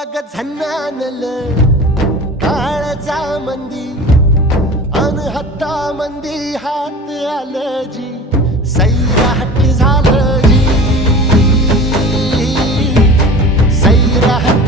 अग झन्नानल काळजा मंदी अनहत्ता मंदी हात आलं जी सैराट झालं जी सैराट